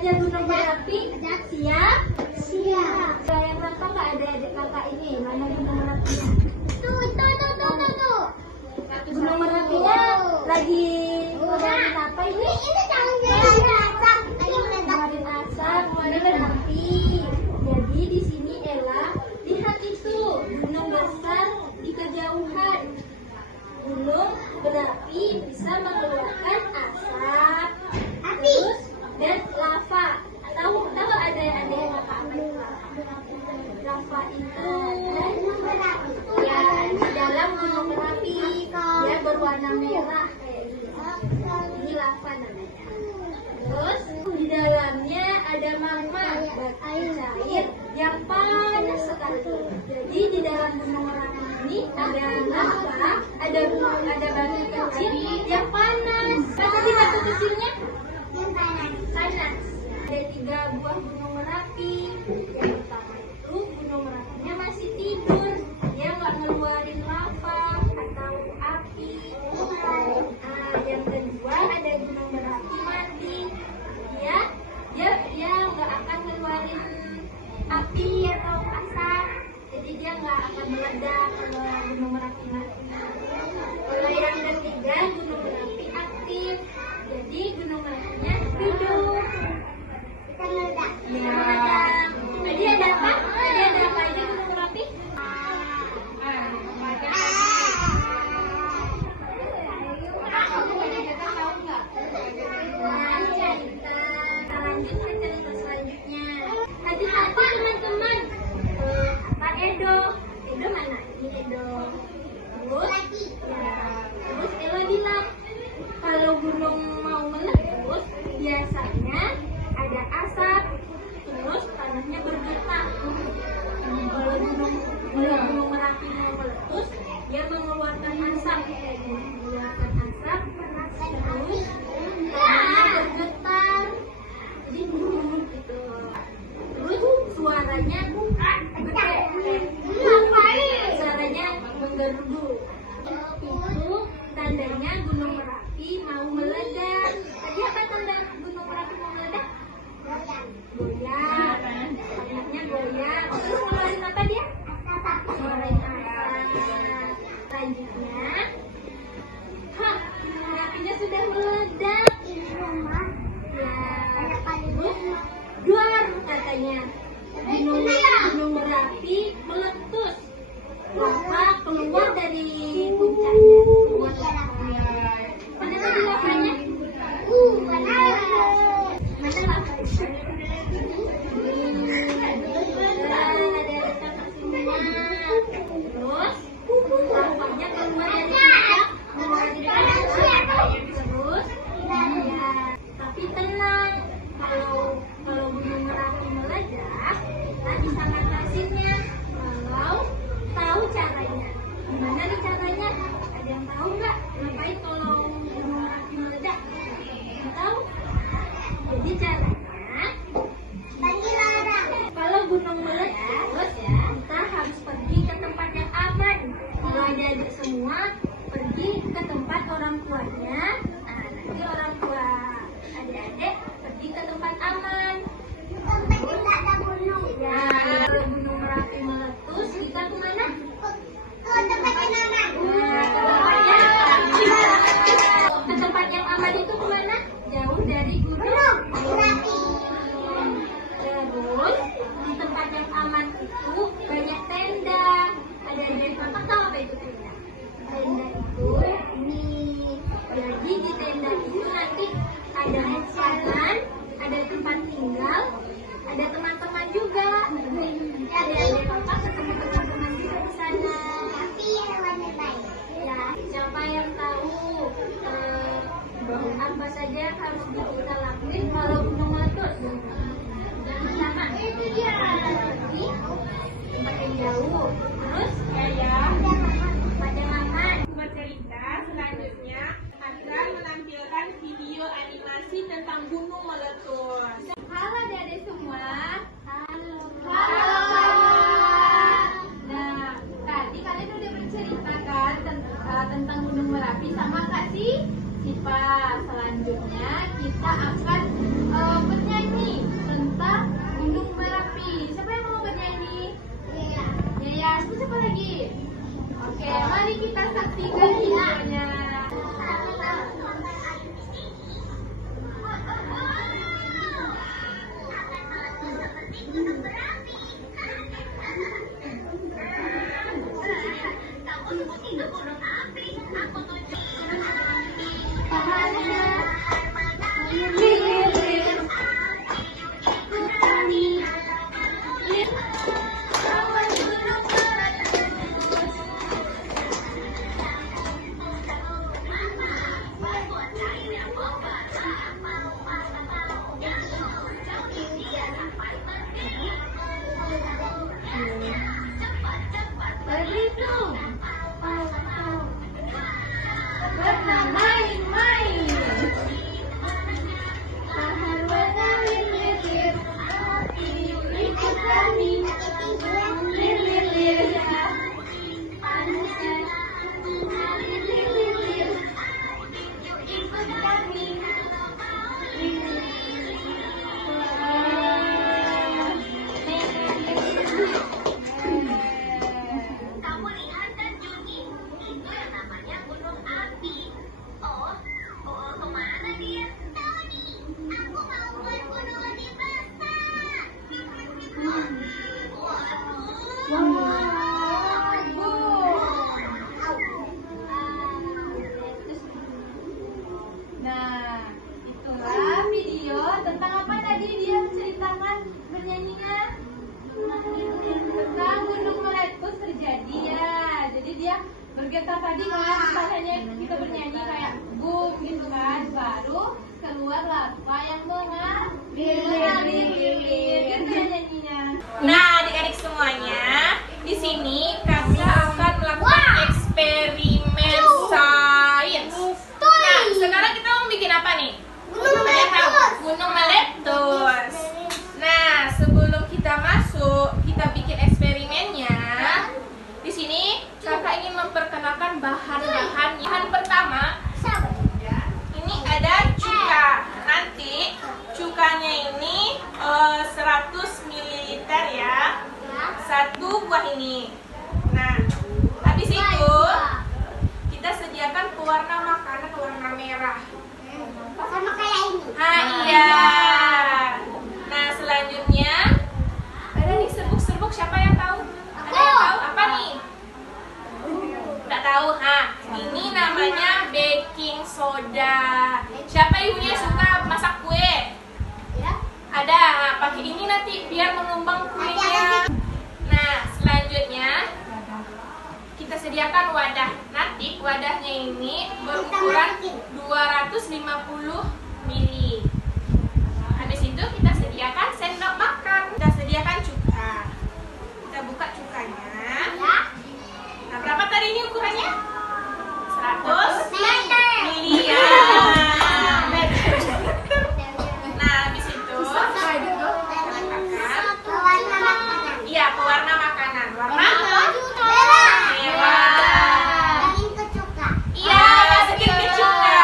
belajar gunung Merapi? Siap? Siap. Yang hafal nggak ada adik kakak ini? Mana gunung Merapinya? Tuh. Gunung Merapinya lagi ngeluarin apa ini? Ini tangga asap. Ngeluarin asap, ngeluarin api. Jadi di sini Ella lihat itu gunung besar di kejauhan. Gunung berapi bisa mengeluarkan asap, terus dan lava. Tahu ada yang apa itu? Lava itu ya di dalam gunung berapi, dia berwarna merah kayak gini. Ini lava namanya. Terus di dalamnya ada magma, batu cair yang panas sekali. Jadi di dalam gunung Merapi ini ada lava, ada batu kecil yang panas. Tadi batu kecilnya panas. Ada 3 buah gunung Merapi. Yang pertama itu gunung Merapinya masih tidur, dia nggak ngeluarin lava atau api. Yang kedua ada gunung Merapi mati, dia nggak akan ngeluarin api atau asap, jadi dia nggak akan meledak kalau gunung Merapi mati. Kalau yang ketiga gunung Merapi aktif, jadi gunung Merapinya hidup. Ya. Tadi ada apa? Tadi ada apa aja gunung Merapi? Cerita selanjutnya. Tadi teman-teman, Pak Edo mana? Ini Edo. Terus Ella bilang kalau gunung mau meletus biasanya ada asap, terus tanahnya bergetar. Kalau gunung Merapi mau meletus, dia mengeluarkan asap, terus tanahnya bergetar. Jadi gitu. Terus suaranya gede, suaranya menggerudu. Itu tandanya gunung Merapi mau meledak. Tadi apa tanda gunung Merapi mau meledak? Goyang. Tanahnya goyang. Terus ngeluarin apa dia? Ngeluarin asap. Selanjutnya, gunung Merapinya sudah meledak. Duar katanya gunung Merapi meletus, lava keluar dari puncaknya. Mana tadi lavanya? Mana lava? Terus lavanya keluar dari puncak, terus ya, tapi tenang. Kalau gunung Merapi meledak, kita bisa ngatasinnya kalau tahu caranya. Gimana nih caranya? Ada yang tahu nggak? Ngapain kalau gunung Merapi meledak? Nggak tahu? Jadi caranya, kalau gunung meletus, kita harus pergi ke tempat yang aman. Kalau adik-adik semua pergi ke tempat orang tuanya, nanti orang tua adik-adik pergi ke tempat aman. Ya, kalau gunung Merapi meletus, kita kemana? Ke tempat yang aman itu kemana? Jauh dari gunung Merapi. Terus di tempat yang aman itu banyak tenda. Ada yang tahu apa itu tenda? Tenda itu ini. Jadi di tenda itu nanti ada makanan, ada tempat tinggal, ada teman-teman juga. Ada papa ketemu teman-teman juga di sana. Ya, siapa yang tahu apa saja yang harus kita lakuin kalau gunung meletus? Pertama, pergi tempat yang jauh. Terus tempat yang aman. Bercerita selanjutnya akan menampilkan video animasi tentang gunung meletus. Halo adik-adik semua. Halo. Nah, tadi kalian udah bercerita kan tentang gunung Merapi sama Kak Sipa. Selanjutnya kita akan bernyanyi. bergetar tadi kan, bahasanya kita bernyanyi kayak boom gitu kan, baru keluar larva yang mengalir gitu nyanyinya. Nah, adik-adik semuanya, di sini kakak akan melakukan eksperimen sains. Nah, sekarang kita mau bikin apa nih? Ada yang tahu? Gunung meletus. Nah, sebelum kita masuk, kita bikin eksperimennya. Di sini kakak ingin memperkenalkan bahan-bahannya. Bahan pertama, ini ada cuka. Nanti cukanya ini 100 ml ya. Satu buah ini. Nah, habis itu kita sediakan pewarna makanan warna merah. Sama kayak ini. Ah iya. Nah, selanjutnya ada nih serbuk-serbuk, siapa yang tahu? Ada yang tahu apa nih? Nggak tahu, ini namanya baking soda. Siapa ibunya suka masak kue? Ya. Ada, pakai ini nanti biar mengembang kuenya. Nah, selanjutnya kita sediakan wadah. Nanti wadahnya ini berukuran 250 ml. Habis itu kita sediakan sendok makan. Kita sediakan cuka. Kita buka cukanya. Ya. Nah, berapa tadi ini ukurannya? 100 Meter. ml. Ya. Nah, habis itu Pewarna makanan. iya, pewarna makanan. Warna Merah. merah. Masukin ke cuka. Iya, masukin ke cuka.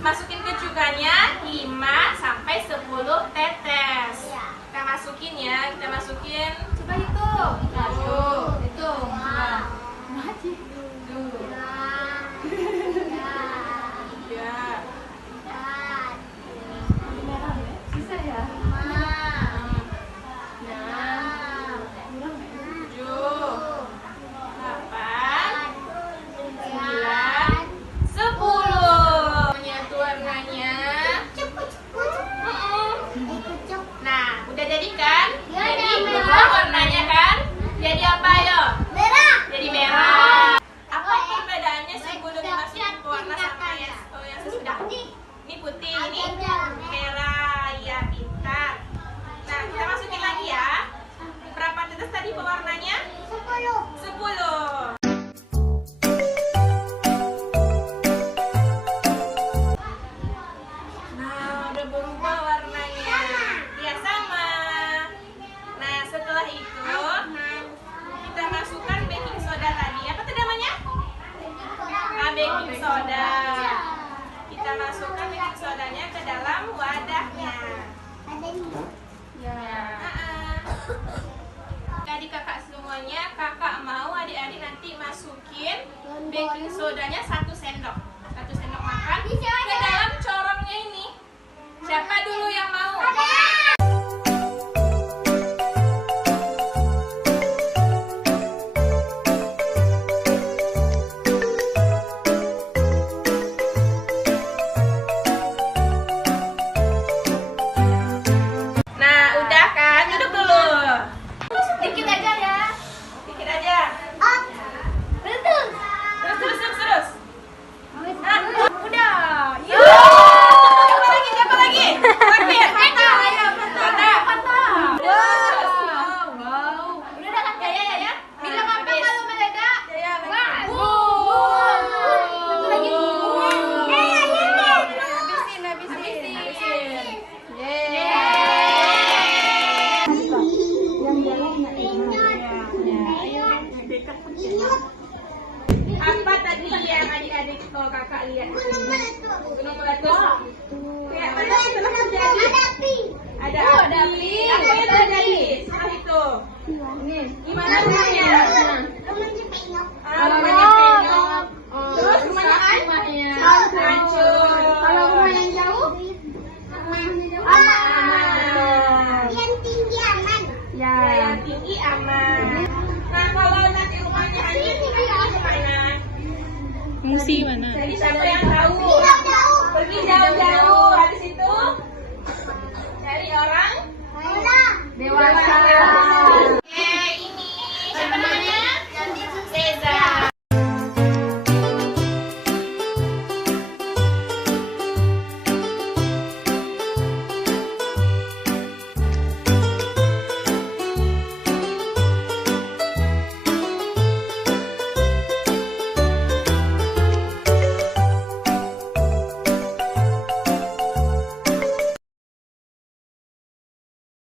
Masukin ke cukanya 5 sampai 10 tetes. Iya. Kita masukin ya, kita masukin. Coba hitung. Tuh. Hitung. Wah. Tuh. Ya. Bisa ya? 7, 8, 9, 10. Menyatu warnanya. Nah, udah jadi kan? Ya, Jadi udah berubah merah. warnanya kan? Jadi apa yo? Merah. Jadi merah. Apa perbedaannya sebelum dimasukin pewarna sama yang sesudah? Ini putih, ini merah. Ya, pintar. Nah, kita masukin lagi ya. Berapa tetes tadi pewarnanya? 10. Nah, udah berubah warnanya. Ya, sama. Nah, setelah itu kita masukkan baking soda tadi. Apa itu namanya? Baking soda. Kita masukkan baking sodanya ke dalam wadahnya. Ya. Adik kakak semuanya, kakak mau adik-adik nanti masukin baking sodanya 1 sendok makan ke dalam corongnya ini. Siapa dulu yang mau? Nah, udah kan? Duduk dulu. Dikit aja ya. Dikit aja. Terus. Nah, udah. Siapa lagi? Lagi. Patah. Wow. Udah dah kan ya. Bilang apa Habis. kalau meledak? Wow. Satu lagi. Habisin. Apa tadi yang adik-adik kakak lihat? Gunung meletus. Kayak mana setelah terjadi? Ada api. Apa yang terjadi setelah itu? Gimana rumahnya? Rumahnya penyok. Terus rumahnya hancur. Kalau rumah yang jauh, aman. yang tinggi aman. Ya, yang tinggi aman. Nah, kalau nanti rumahnya hancur, gimana? Fungsi mana? Jadi siapa yang tahu? Jauh-jauh. Pergi jauh-jauh.